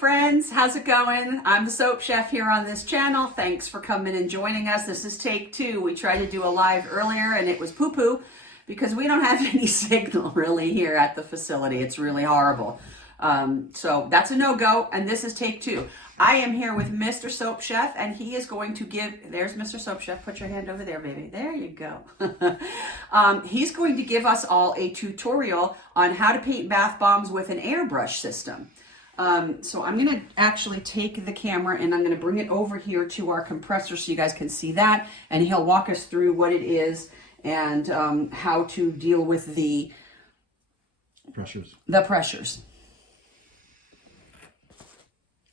friends, how's it going? I'm the Soap Chef here on this channel. Thanks for coming and joining us. This is take two. We tried to do a live earlier and it was poo-poo because we don't have any signal really here at the facility. It's really horrible. So that's a no-go, and this is take two. I am here with Mr. Soap Chef, and he is going to give, there's Mr. Soap Chef, put your hand over there, baby. There you go. He's going to give us all a tutorial on how to paint bath bombs with an airbrush system. So I'm going to actually take the camera and I'm going to bring it over here to our compressor so you guys can see that, and he'll walk us through what it is and how to deal with the pressures.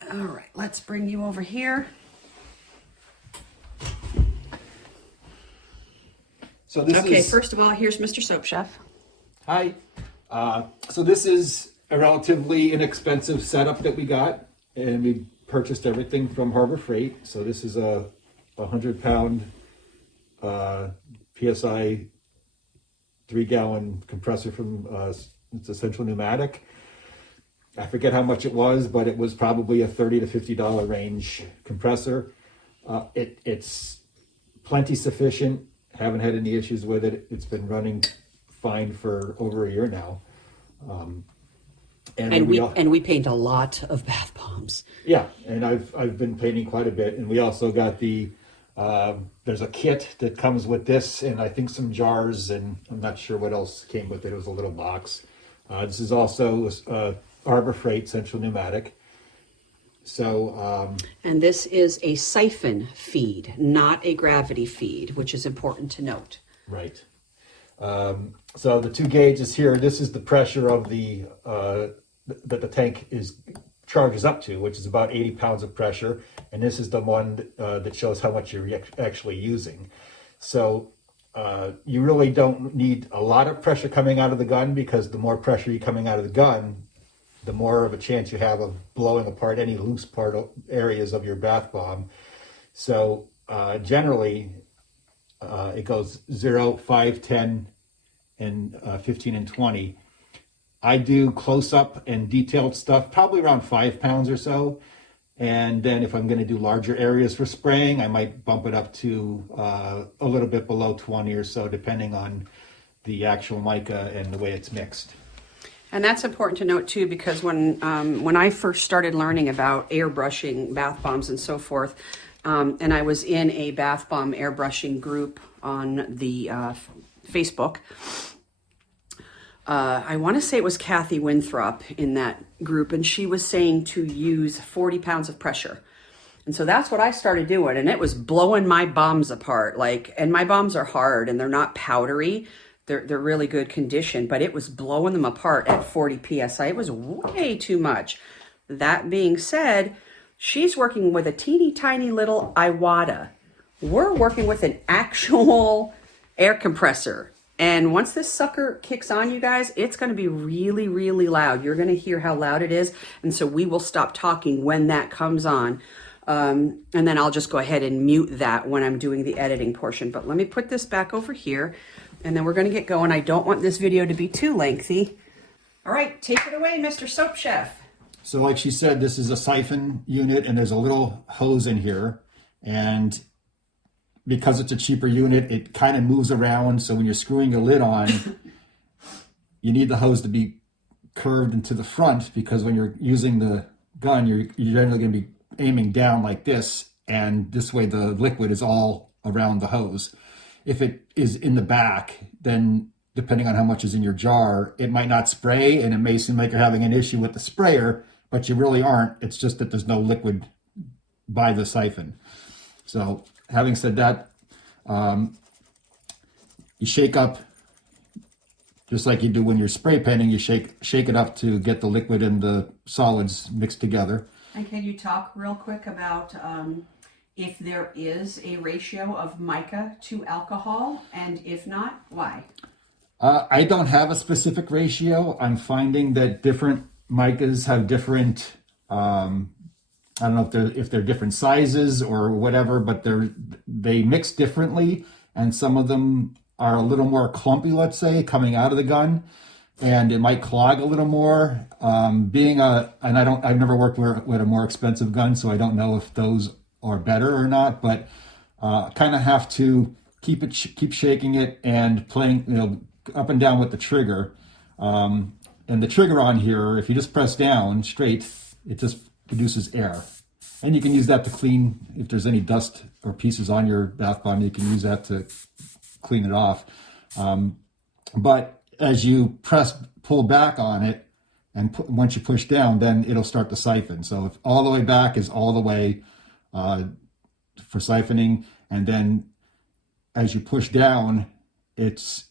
All right, let's bring you over here. So this is, first of all, here's Mr. Soap Chef. hi. So this is a relatively inexpensive setup that we got, and we purchased everything from Harbor Freight. So this is a 100-pound PSI 3-gallon compressor from it's a Central Pneumatic. I forget how much it was, but it was probably a $30 to $50 range compressor. It's plenty sufficient. Haven't had any issues with it. It's been running fine for over a year now. And we paint a lot of bath bombs. Yeah, and I've been painting quite a bit. And we also got the there's a kit that comes with this, and I think some jars, and I'm not sure what else came with it. It was a little box. This is also Harbor Freight Central Pneumatic. So and this is a siphon feed, not a gravity feed, which is important to note. Right. So the two gauges here, this is the pressure of the that the tank charges up to, which is about 80 pounds of pressure, and this is the one that shows how much you're actually using. So you really don't need a lot of pressure coming out of the gun, because the more pressure you're coming out of the gun, the more of a chance you have of blowing apart any loose areas of your bath bomb. So generally it goes 0, 5, 10, and 15 and 20. I do close-up and detailed stuff probably around 5 pounds or so. And then if I'm going to do larger areas for spraying, I might bump it up to a little bit below 20 or so, depending on the actual mica and the way it's mixed. And that's important to note too, because when I first started learning about airbrushing bath bombs and so forth, and I was in a bath bomb airbrushing group on the Facebook. I want to say it was Kathy Winthrop in that group, and she was saying to use 40 pounds of pressure. And so that's what I started doing, and it was blowing my bombs apart. And my bombs are hard and they're not powdery. They're really good condition, but it was blowing them apart at 40 PSI. It was way too much. That being said, she's working with a teeny tiny little Iwata. We're working with an actual air compressor. And once this sucker kicks on, you guys, it's going to be really, really loud. You're going to hear how loud it is. And so we will stop talking when that comes on. And then I'll just go ahead and mute that when I'm doing the editing portion. But let me put this back over here, and then we're going to get going. I don't want this video to be too lengthy. All right, take it away, Mr. Soap Chef. So like she said, this is a siphon unit, and there's a little hose in here. And because it's a cheaper unit, it kind of moves around. So when you're screwing your lid on, you need the hose to be curved into the front, because when you're using the gun, you're generally going to be aiming down like this, and this way the liquid is all around the hose. If it is in the back, then depending on how much is in your jar, it might not spray, and it may seem like you're having an issue with the sprayer, but you really aren't. It's just that there's no liquid by the siphon. So having said that, you shake up just like you do when you're spray painting. You shake it up to get the liquid and the solids mixed together. And can you talk real quick about if there is a ratio of mica to alcohol, and if not, why? I don't have a specific ratio. I'm finding that different micas have different, I don't know if they're different sizes or whatever, but they mix differently, and some of them are a little more clumpy, let's say, coming out of the gun. and it might clog a little more. I've never worked with a more expensive gun, so I don't know if those are better or not, but kind of have to keep shaking it and playing, up and down with the trigger. And the trigger on here, if you just press down straight, it just produces air. And you can use that to clean, if there's any dust or pieces on your bath bomb, you can use that to clean it off. But as you pull back on it, and once you push down, then it'll start to siphon. So if all the way back is all the way for siphoning, and then as you push down, it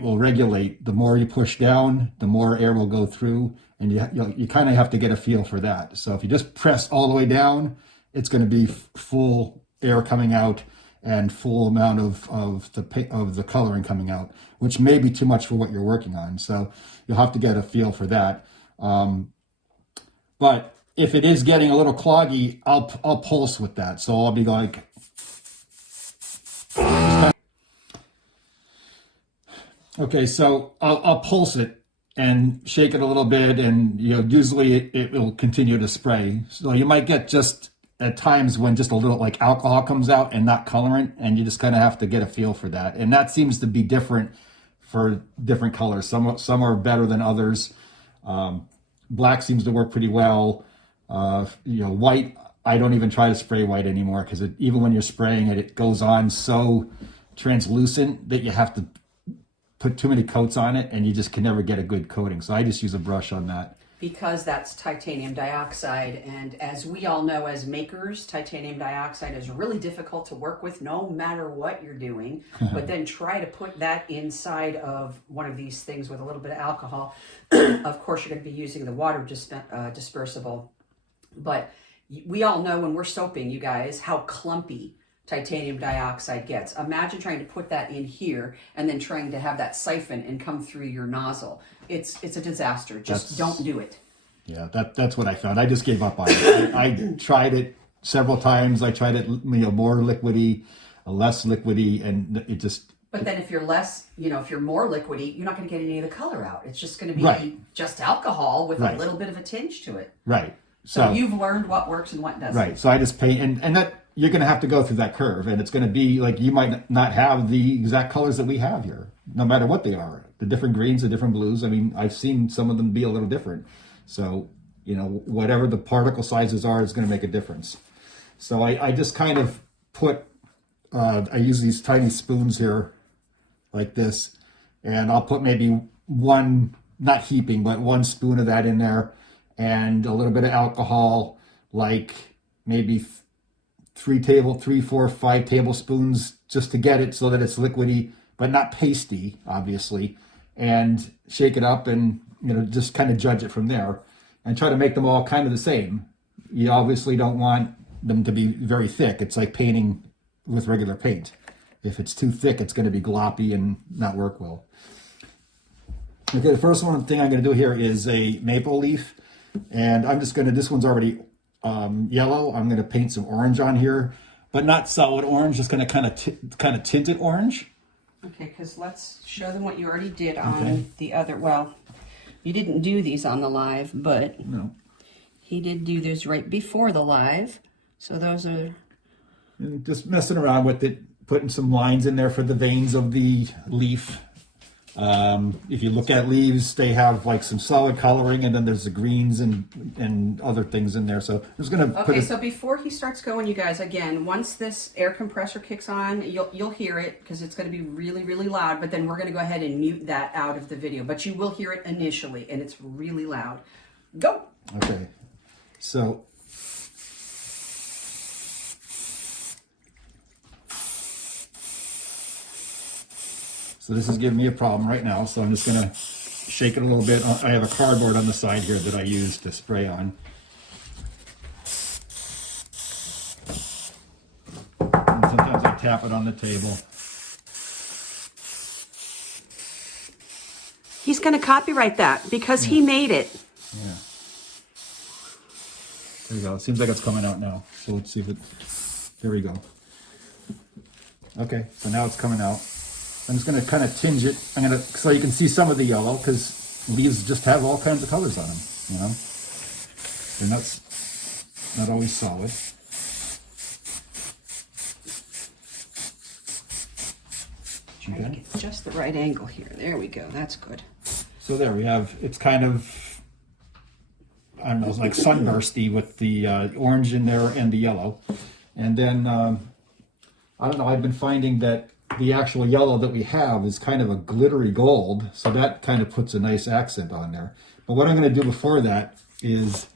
will regulate. The more you push down, the more air will go through, and you kind of have to get a feel for that. So if you just press all the way down, it's going to be full air coming out and full amount of the coloring coming out, which may be too much for what you're working on. So you'll have to get a feel for that. But if it is getting a little cloggy, I'll pulse with that. So I'll be like, okay, so I'll pulse it and shake it a little bit, and usually it will continue to spray. So you might get just at times when just a little like alcohol comes out and not colorant, and you just kind of have to get a feel for that. And that seems to be different for different colors. Some are better than others. Black seems to work pretty well. White, I don't even try to spray white anymore, because even when you're spraying it, it goes on so translucent that you have to put too many coats on it, and you just can never get a good coating. So I just use a brush on that. Because that's titanium dioxide, and as we all know as makers, titanium dioxide is really difficult to work with no matter what you're doing. But then try to put that inside of one of these things with a little bit of alcohol. Of course, you're going to be using the water dispersible. But we all know when we're soaping, you guys, how clumpy titanium dioxide gets. Imagine trying to put that in here and then trying to have that siphon and come through your nozzle. It's a disaster. Don't do it. Yeah, that's what I found. I just gave up on it. I tried it several times. I tried it, more liquidy, less liquidy, and it just. But then if you're less, if you're more liquidy, you're not going to get any of the color out. It's just going to be just alcohol with a little bit of a tinge to it. Right. So you've learned what works and what doesn't. Right. So I just paint, and that you're going to have to go through that curve, and it's going to be like you might not have the exact colors that we have here, no matter what they are. The different greens, the different blues. I mean, I've seen some of them be a little different. So, whatever the particle sizes are is going to make a difference. So I just kind of put, I use these tiny spoons here like this, and I'll put maybe one, not heaping, but one spoon of that in there, and a little bit of alcohol, like maybe 3, 4, 5 tablespoons, just to get it so that it's liquidy, but not pasty, obviously, and shake it up and, just kind of judge it from there and try to make them all kind of the same. You obviously don't want them to be very thick. It's like painting with regular paint. If it's too thick, it's going to be gloppy and not work well. Okay, the first thing I'm going to do here is a maple leaf, and I'm just going to, this one's already yellow. I'm going to paint some orange on here, but not solid orange, just going to kind of tinted orange. Okay, because let's show them what you already did on the other, well, you didn't do these on the live, but no, he did do those right before the live. So those are... And just messing around with it, putting some lines in there for the veins of the leaf. If you look at leaves, they have like some solid coloring, and then there's the greens and other things in there. So I'm just gonna okay. So before he starts going, you guys, again, once this air compressor kicks on, you'll hear it because it's going to be really, really loud. But then we're going to go ahead and mute that out of the video. But you will hear it initially, and it's really loud. Go. Okay. So. So this is giving me a problem right now, so I'm just going to shake it a little bit. I have a cardboard on the side here that I use to spray on. And sometimes I tap it on the table. He's going to copyright that because he made it. Yeah. There you go. It seems like it's coming out now. So let's see if it... There we go. Okay, so now it's coming out. I'm just going to kind of tinge it. So you can see some of the yellow, because leaves just have all kinds of colors on them, you know. They're not always solid. Trying to get just the right angle here. There we go. That's good. So there we have, it's kind of, I don't know, it's like sunbursty with the orange in there and the yellow. And then, I don't know, I've been finding that the actual yellow that we have is kind of a glittery gold. So that kind of puts a nice accent on there. But what I'm going to do before that is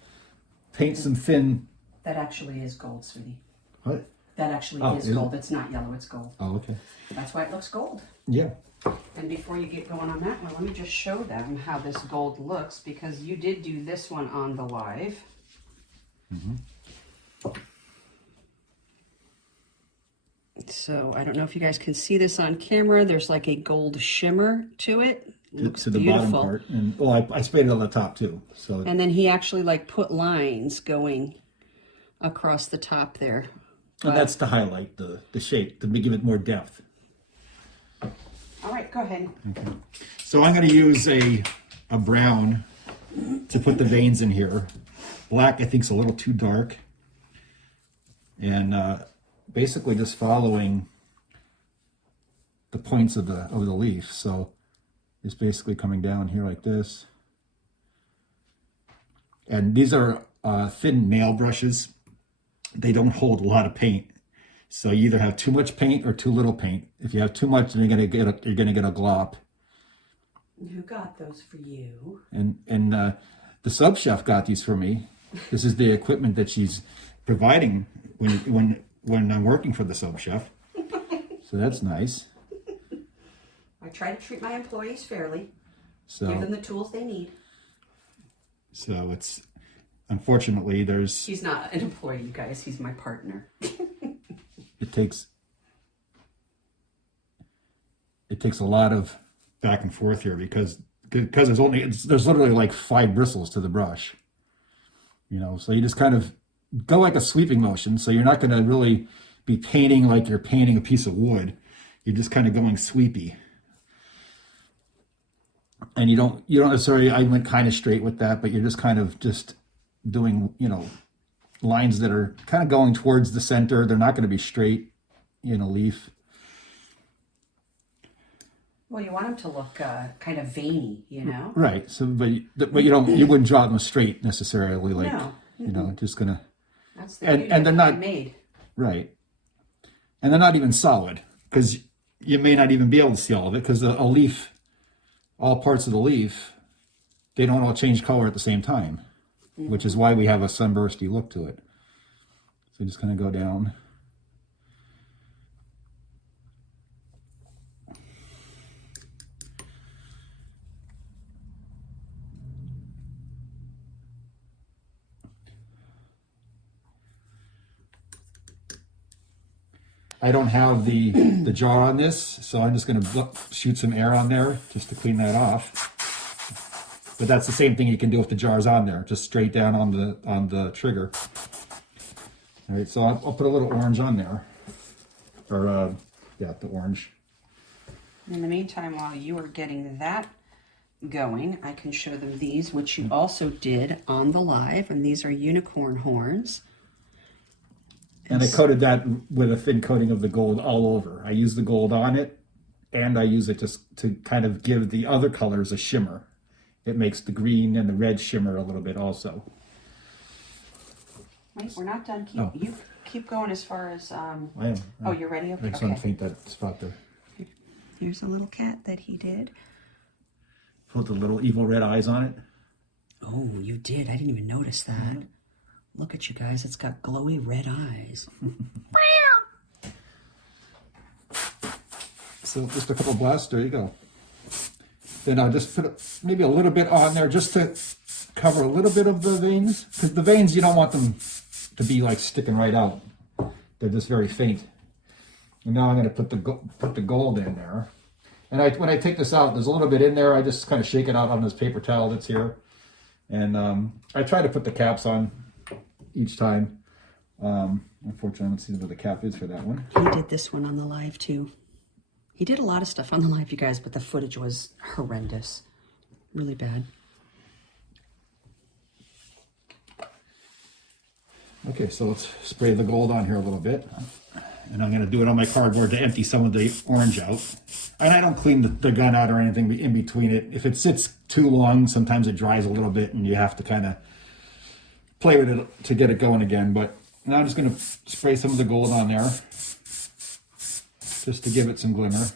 paint some thin. That actually is gold, sweetie. What? That actually is gold. It's not yellow, it's gold. Oh, okay. That's why it looks gold. Yeah. And before you get going on that one, let me just show them how this gold looks, because you did do this one on the live. So I don't know if you guys can see this on camera. There's like a gold shimmer to it. Looks to the bottom part. And I sprayed it on the top too. So. And then he actually like put lines going across the top there. And that's to highlight the shape, to give it more depth. All right, go ahead. Okay. So I'm going to use a brown to put the veins in here. Black I think is a little too dark. And basically just following the points of the leaf. So it's basically coming down here like this. And these are thin nail brushes. They don't hold a lot of paint. So you either have too much paint or too little paint. If you have too much, then you're gonna get a glop. Who got those for you? And the sub chef got these for me. This is the equipment that she's providing when I'm working for the sub chef. So that's nice. I try to treat my employees fairly. So give them the tools they need. So it's unfortunately there's. He's not an employee, you guys. He's my partner. It takes a lot of back and forth here because there's literally like 5 bristles to the brush, you know. So you just kind of go like a sweeping motion. So you're not going to really be painting like you're painting a piece of wood. You're just kind of going sweepy, and you don't necessarily. I went kind of straight with that, but you're just kind of just doing, you know, lines that are kind of going towards the center. They're not going to be straight in a leaf. Well, you want them to look kind of veiny, you know? Right. So, but you wouldn't draw them straight necessarily, like, no. You know, just gonna. That's the beauty of they're not made. Right. And they're not even solid, because you may not even be able to see all of it, because a leaf, all parts of the leaf, they don't all change color at the same time, which is why we have a sunbursty look to it. So just kind of go down. I don't have the jar on this, so I'm just going to shoot some air on there just to clean that off. But that's the same thing you can do if the jar's on there, just straight down on the trigger. All right, so I'll put a little orange on there, or yeah, the orange. In the meantime, while you are getting that going, I can show them these, which you also did on the live, and these are unicorn horns. And I coated that with a thin coating of the gold all over. I use the gold on it, and I use it just to kind of give the other colors a shimmer. It makes the green and the red shimmer a little bit also. Wait, we're not done. You keep going as far as... I am. Oh, you're ready? Okay. I just want to paint that spot there. Here's a little cat that he did. Put the little evil red eyes on it. Oh, you did. I didn't even notice that. Mm-hmm. Look at you guys. It's got glowy red eyes. So just a couple blasts. There you go. Then I'll just put maybe a little bit on there just to cover a little bit of the veins. Because the veins, you don't want them to be like sticking right out. They're just very faint. And now I'm going to put the gold in there. And when I take this out, there's a little bit in there. I just kind of shake it out on this paper towel that's here. And I try to put the caps on each time. Unfortunately, I don't see where the cap is for that one. He did this one on the live too. He did a lot of stuff on the live, you guys, but the footage was horrendous. really bad. Okay, so let's spray the gold on here a little bit. And I'm going to do it on my cardboard to empty some of the orange out. And I don't clean the gun out or anything in between it. If it sits too long, sometimes it dries a little bit and you have to kind of play with it to get it going again. But now I'm just going to spray some of the gold on there just to give it some glimmer.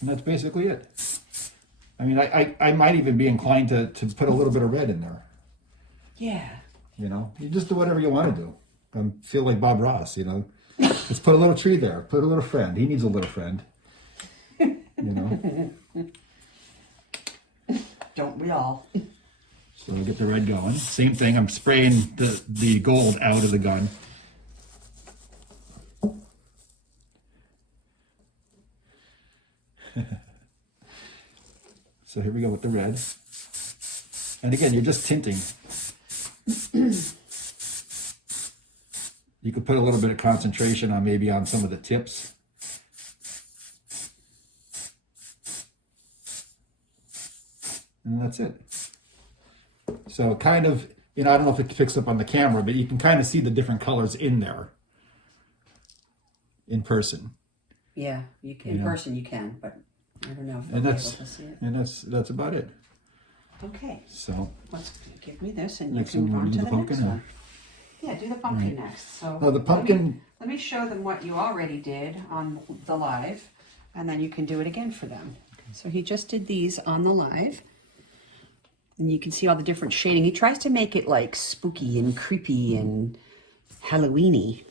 And that's basically it. I mean, I might even be inclined to put a little bit of red in there. Yeah. You know, you just do whatever you want to do. I feel like Bob Ross, you know. Let's put a little tree there. Put a little friend. He needs a little friend. You know. Don't we all? So we'll get the red going. Same thing. I'm spraying the gold out of the gun. So here we go with the red. And again, you're just tinting. You could put a little bit of concentration on maybe on some of the tips. And that's it. So kind of, you know, I don't know if it picks up on the camera, but you can kind of see the different colors in there in person. Yeah, you can. In person you can, but I don't know if And you'll that's be able to see it. and that's about it. Okay. So Let's give me this and you next can one, go we'll on do to the the next pumpkin, or- one. Yeah, do the pumpkin next. So the pumpkin. let me show them what you already did on the live, and then you can do it again for them. So he just did these on the live, and you can see all the different shading. He tries to make it like spooky and creepy and Halloweeny.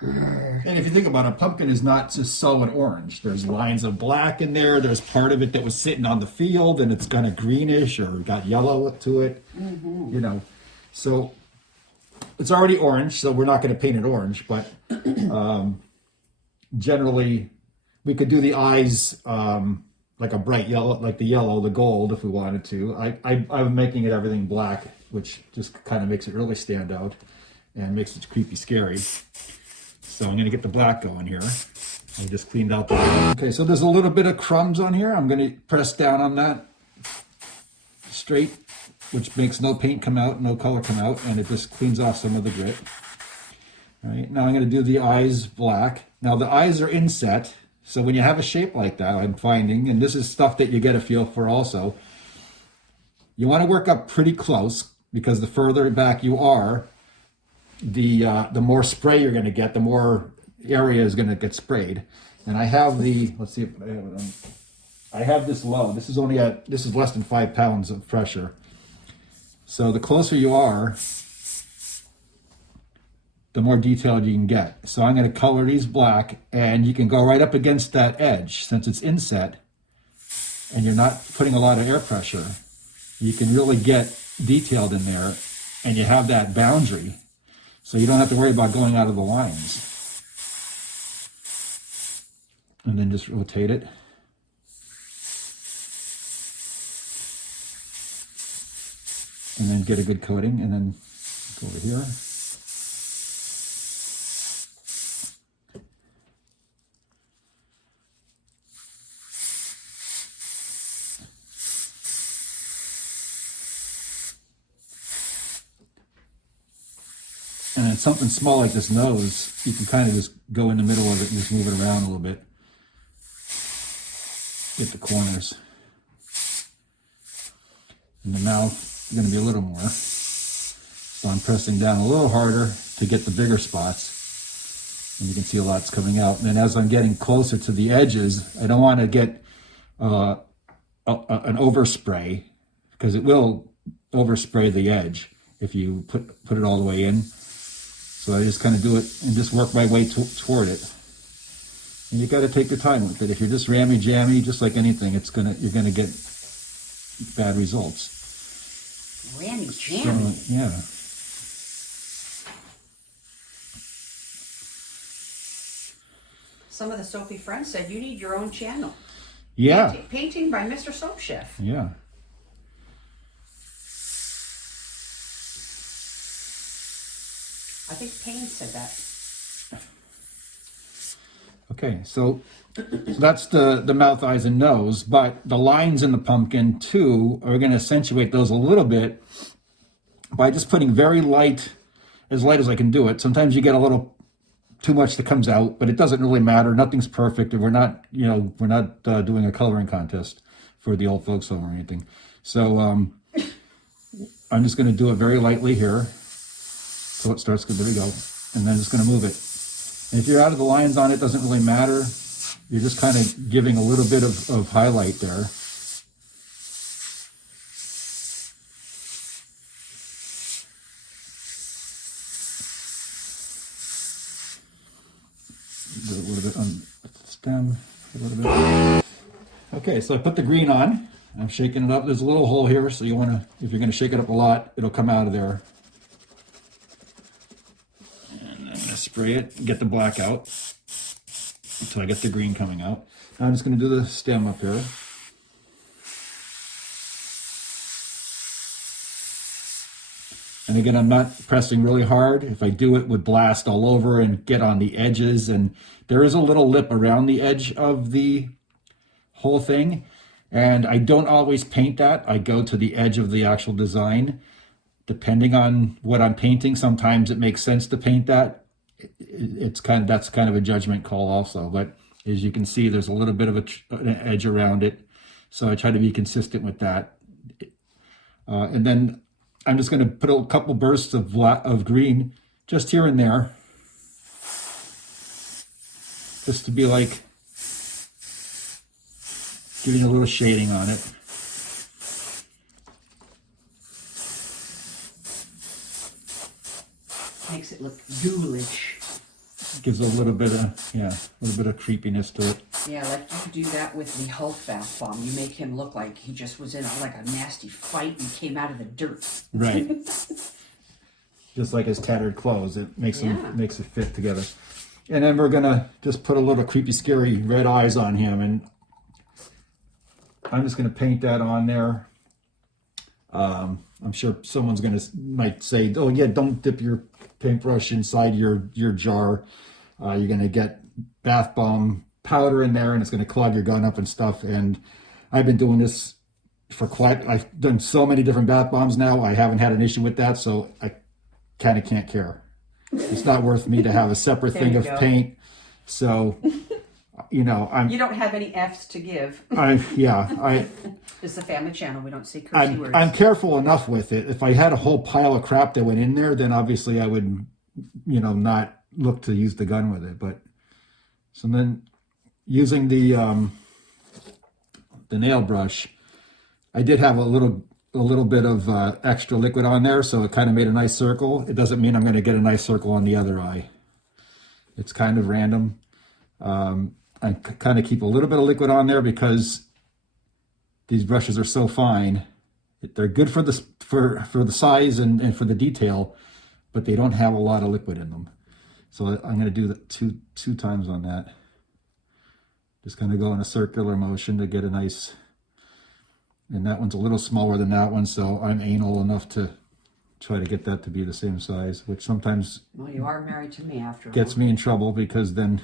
And if you think about it, pumpkin is not just solid orange. There's lines of black in there. There's part of it that was sitting on the field and it's kind of greenish or got yellow to it. You know, so it's already orange, so we're not going to paint it orange, but generally we could do the eyes like a bright yellow, like the yellow, the gold, if we wanted to. I'm making it everything black, which just kind of makes it really stand out and makes it creepy, scary. So I'm going to get the black going here. I just cleaned out the... Okay, so there's a little bit of crumbs on here. I'm going to press down on that straight, which makes no paint come out, no color come out, and it just cleans off some of the grit. All right, now I'm going to do the eyes black. Now the eyes are inset, so when you have a shape like that, I'm finding, and this is stuff that you get a feel for also, you want to work up pretty close, because the further back you are, the more spray you're going to get, the more area is going to get sprayed. And I have the, let's see if I have it on. I have this low. This is less than 5 pounds of pressure. So the closer you are, the more detailed you can get. So I'm going to color these black, and you can go right up against that edge. Since it's inset and you're not putting a lot of air pressure, you can really get detailed in there, and you have that boundary. So you don't have to worry about going out of the lines. And then just rotate it. And then get a good coating, and then go over here. And then something small like this nose, you can kind of just go in the middle of it and just move it around a little bit. Get the corners. And the mouth is going to be a little more. So I'm pressing down a little harder to get the bigger spots. And you can see a lot's coming out. And then as I'm getting closer to the edges, I don't want to get an overspray, because it will overspray the edge if you put it all the way in. So I just kind of do it and just work my way toward it. And you got to take your time with it. If you're just rammy-jammy, just like anything, you're gonna get bad results. Rammy-jammy? So, yeah. Some of the soapy friends said you need your own channel. Yeah. Painting by Mr. Soap Chef. Yeah. I think Payne said that. Okay, so that's the mouth, eyes, and nose, but the lines in the pumpkin too are going to accentuate those a little bit by just putting very light as I can do it. Sometimes you get a little too much that comes out, but it doesn't really matter. Nothing's perfect, and we're not doing a coloring contest for the old folks home or anything. So I'm just going to do it very lightly here. So it starts good. There we go. And then just going to move it. And if you're out of the lines on it, doesn't really matter. You're just kind of giving a little bit of highlight there. Do a little bit on the stem, a little bit. Okay, so I put the green on. I'm shaking it up. There's a little hole here, so you want to, if you're going to shake it up a lot, it'll come out of there. And I'm going to spray it and get the black out until I get the green coming out. Now I'm just going to do the stem up here. And again, I'm not pressing really hard. If I do, it would blast all over and get on the edges. And there is a little lip around the edge of the whole thing. And I don't always paint that. I go to the edge of the actual design. Depending on what I'm painting, sometimes it makes sense to paint that. That's kind of a judgment call also. But as you can see, there's a little bit of an edge around it. So I try to be consistent with that. And then I'm just going to put a couple bursts of green just here and there, just to be like giving a little shading on it. Makes it look ghoulish. Gives a little bit of creepiness to it. Yeah, like you could do that with the Hulk bath bomb. You make him look like he just was in like a nasty fight and came out of the dirt. Right. Just like his tattered clothes, it makes it fit together. And then we're gonna just put a little creepy, scary red eyes on him, and I'm just gonna paint that on there. I'm sure someone's might say, "Oh yeah, don't dip your paintbrush inside your jar. You're gonna get bath bomb powder in there, and it's gonna clog your gun up and stuff." And I've been doing this I've done so many different bath bombs now. I haven't had an issue with that, so I kind of can't care. It's not worth me to have a separate thing of paint. So, you don't have any F's to give. It's the family channel. We don't say cursey words. I'm careful enough with it. If I had a whole pile of crap that went in there, then obviously I would, not look to use the gun with it. But so then using the nail brush, I did have a little bit of extra liquid on there, so it kind of made a nice circle. It doesn't mean I'm going to get a nice circle on the other eye. It's kind of random. I kind of keep a little bit of liquid on there because these brushes are so fine. They're good for the size and for the detail, but they don't have a lot of liquid in them. So I'm going to do that two times on that. Just kind of go in a circular motion to get a nice, and that one's a little smaller than that one, so I'm anal enough to try to get that to be the same size, which sometimes, well, you are married to me after all, gets me in trouble because then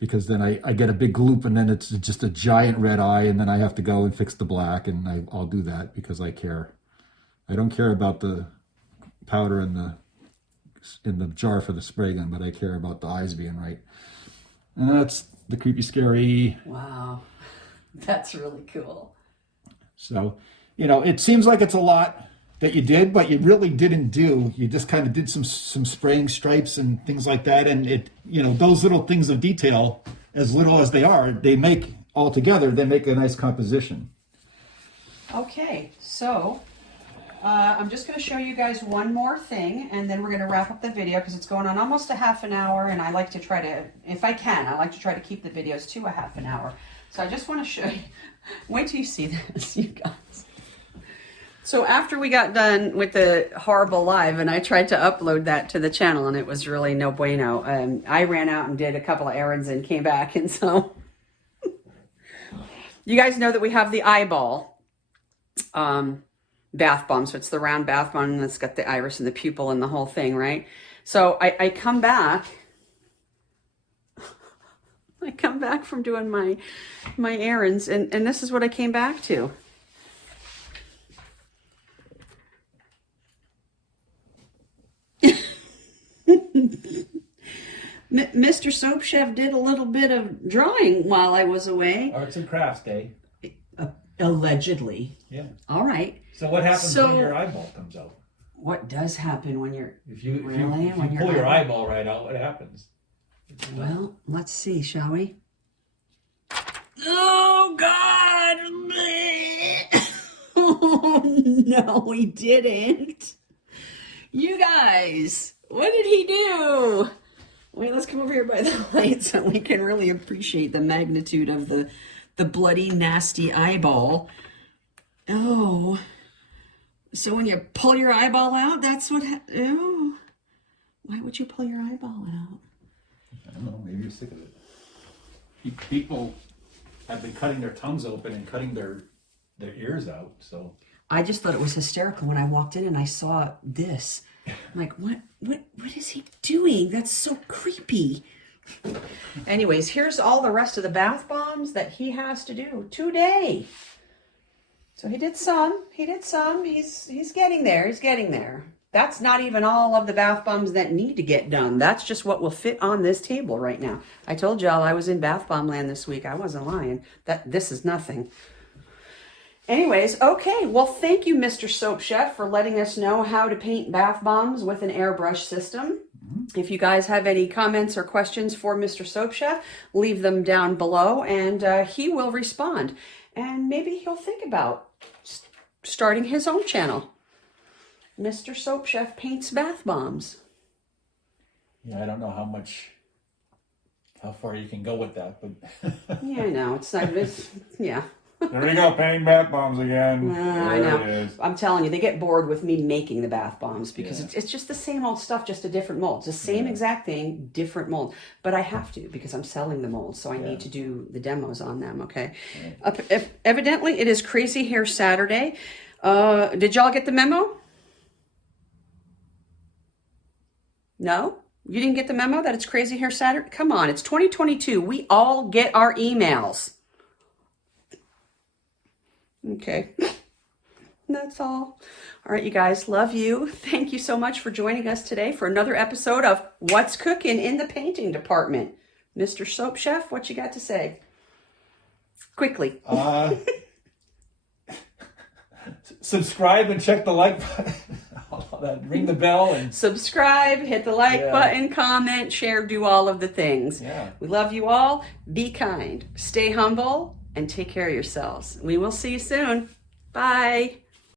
I get a big gloop and then it's just a giant red eye, and then I have to go and fix the black, and I'll do that because I care. I don't care about the powder in the jar for the spray gun, but I care about the eyes being right. And that's the creepy, scary. Wow, that's really cool. So, it seems like it's a lot that you did, but you really didn't do. You just kind of did some spraying stripes and things like that. And it, those little things of detail, as little as they are, they make a nice composition. Okay, so I'm just going to show you guys one more thing, and then we're going to wrap up the video because it's going on almost a half an hour, and I like to try to, if I can, I like to try to keep the videos to a half an hour. So I just want to show you, wait till you see this, you guys. So after we got done with the horrible live, and I tried to upload that to the channel, and it was really no bueno. I ran out and did a couple of errands and came back, and so you guys know that we have the eyeball bath bomb. So it's the round bath bomb, and it's got the iris and the pupil and the whole thing, right? So I come back. I come back from doing my errands, and this is what I came back to. Mr. Soap Chef did a little bit of drawing while I was away. Arts and Crafts Day. Allegedly. Yeah. All right. So what happens when your eyeball comes out? What does happen when you're If you when pull your eyeball right out, what happens? Well, let's see, shall we? Oh God! Oh no, he didn't. You guys, what did he do? Wait, let's come over here by the light so we can really appreciate the magnitude of the bloody, nasty eyeball. Oh. So when you pull your eyeball out, that's what oh. Why would you pull your eyeball out? I don't know, maybe you're sick of it. People have been cutting their tongues open and cutting their ears out, so. I just thought it was hysterical when I walked in and I saw this. I'm like, what is he doing? That's so creepy. Anyways, here's all the rest of the bath bombs that he has to do today. So he did some. He's getting there. That's not even all of the bath bombs that need to get done. That's just what will fit on this table right now. I told y'all I was in bath bomb land this week. I wasn't lying. This is nothing. Anyways, okay. Well, thank you, Mr. Soap Chef, for letting us know how to paint bath bombs with an airbrush system. If you guys have any comments or questions for Mr. Soap Chef, leave them down below and he will respond. And maybe he'll think about starting his own channel. Mr. Soap Chef paints bath bombs. Yeah, I don't know how far you can go with that, but. Yeah, I know. Yeah. There we go, painting bath bombs again. I know. I'm telling you, they get bored with me making the bath bombs because it's just the same old stuff, just a different mold. It's the same exact thing, different mold. But I have to because I'm selling the molds, so I need to do the demos on them, okay? Evidently, it is Crazy Hair Saturday. Did y'all get the memo? No? You didn't get the memo that it's Crazy Hair Saturday? Come on, it's 2022. We all get our emails. Okay, that's all. All right, you guys, love you. Thank you so much for joining us today for another episode of What's Cooking in the Painting Department. Mr. Soap Chef, what you got to say? Quickly. Subscribe and check the like button. Ring the bell and subscribe, hit the like button, comment, share, do all of the things. Yeah. We love you all. Be kind, stay humble, and take care of yourselves. We will see you soon. Bye.